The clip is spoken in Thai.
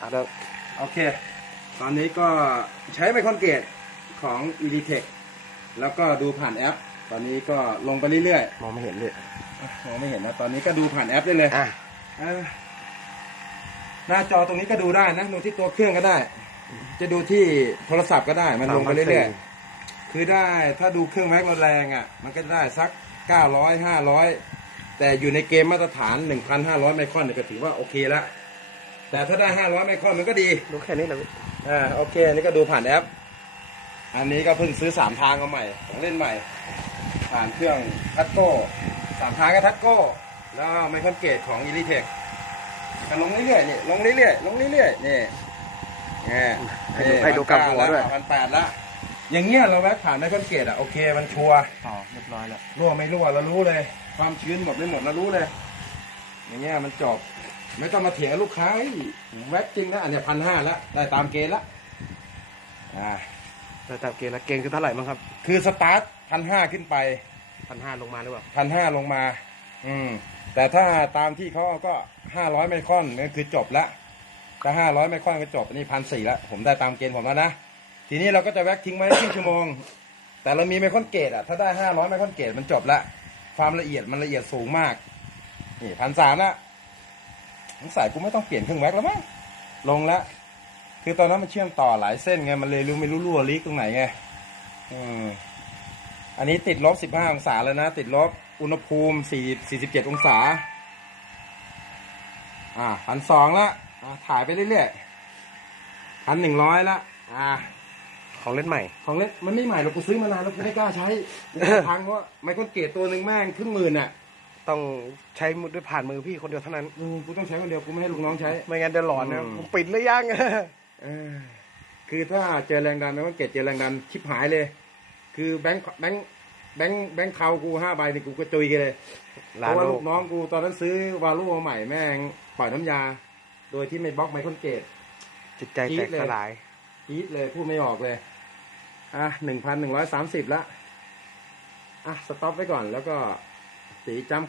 อะเดี๋ยวโอเค ตอนนี้ก็ใช้ไมคอนเกตของ e d t e c h แล้วก็ดูผ่านแอป ตอนนี้ก็ลงไปเรื่อยมองไม่เห็นเลยๆมองไม่เห็นนะ ตอนนี้ก็ดูผ่านแอปได้เลยอะเออหน้าจอตรงนี้ก็ดูได้นะ ดูที่ตัวเครื่องก็ได้ จะดูที่โทรศัพท์ก็ได้ มันลงไปเรื่อยๆ คือได้ถ้าดูเครื่องแม็กแรงๆอะ มันก็ได้สัก 900 500 แต่อยู่ในเกมมาตรฐาน 1,500 ไมครอนเนี่ยก็ถือว่าโอเคแล้ว แต่ถ้าได้500ไมครอนมันก็ดี ดูแค่นี้เลยอ่าโอเคอันนี้ก็ดูผ่านแอป อันนี้ก็เพิ่งซื้อสามทางมาใหม่ของเล่นใหม่ ผ่านเครื่องทัตโก้สามทางก็ทัตโก้ แล้วไมคอนเกตของอีลิเทคก็ลงเรื่อยๆนี่ลงเรื่อยๆลงเรื่อยๆนี่แง่ให้ดูให้ดูกลับหัวด้วยพันแปดละอย่างเงี้ยเราแวะผ่านไมคอนเกตอะโอเคมันชัวร์ต่อเรียบร้อยแล้วรั่วไม่รั่วเรารู้เลย ความชื้นหมดไม่หมดเรารู้เลย อย่างเงี้ยมันจบ ไม่ต้องมาเถียงกับลูกค้าเฮ้ยแวะจริงนะอันเนี้ยพันห้าละได้ตามเกณฑ์ละอ่าแต่ตามเกณฑ์แล้วเกณฑ์คือเท่าไหร่บ้างครับคือสตาร์ทพันห้าขึ้นไปพันห้าลงมาหรือเปล่าพันห้าลงมา อืม แต่ถ้าตามที่เขาเอาก็ห้าร้อยไมครอนนั่นคือจบละถ้าห้าร้อยไมครอนก็จบอันนี่พันสี่ละผมได้ตามเกณฑ์ผมแล้วนะทีนี้เราก็จะแว็กทิ้งไว้ครึ่งชั่วโมง แต่เรามีไมครอนเกตอะถ้าได้ห้าร้อยไมครอนเกตมันจบละความละเอียดมันละเอียดสูงมากนี่พันสามละ สงสัยกูไม่ต้องเปลี่ยนเครื่องแว็กแล้วมั้งลงละคือตอนนั้นมันเชื่อมต่อหลายเส้นไงมันเลยรู้ไม่รู้รั่วลีกตรงไหนไงอืมอันนี้ติดลบ15องศาแล้วนะ ติดลบอุณหภูมิ4 47องศา อ่าพันสองละอ่าถ่ายไปเรื่อยๆพันหนึ่งร้อยละอ่าของเล่นใหม่ ของเล่นมันไม่ใหม่หรอกกูซื้อมานานแล้วกูไม่กล้าใช้กูกลัวพังเพราะไมโครเกตตัวหนึ่งแม่งครึ่งหมื่นอะ ต้องใช้มือด้วยผ่านมือพี่คนเดียวเท่านั้น อืมกูต้องใช้คนเดียวกูไม่ให้ลูกน้องใช้ ไม่งั้นเดี๋ยวหลอนนะอืม ผมปิดหรือยังเออคือถ้าเจอแรงดันไมโครเกตเจอแรงดันชิบหายเลย คือแบงค์แบงค์แบงค์แบงค์เทากูห้าใบนี่กูก็จุยกันเลยเพลาราะว่าโลลูกกน้องกูตอนนั้นซื้อวาลูมาใหม่แม่งปล่อยน้ำยา โดยที่ไม่บล็อกไมโครเกต จิตใจแตกสลายอีทเลยพูดไม่ออกเลย อะหนึ่งพันหนึ่งร้อยสามสิบละ อะ สต็อปไว้ก่อนแล้วก็สีจำเข้า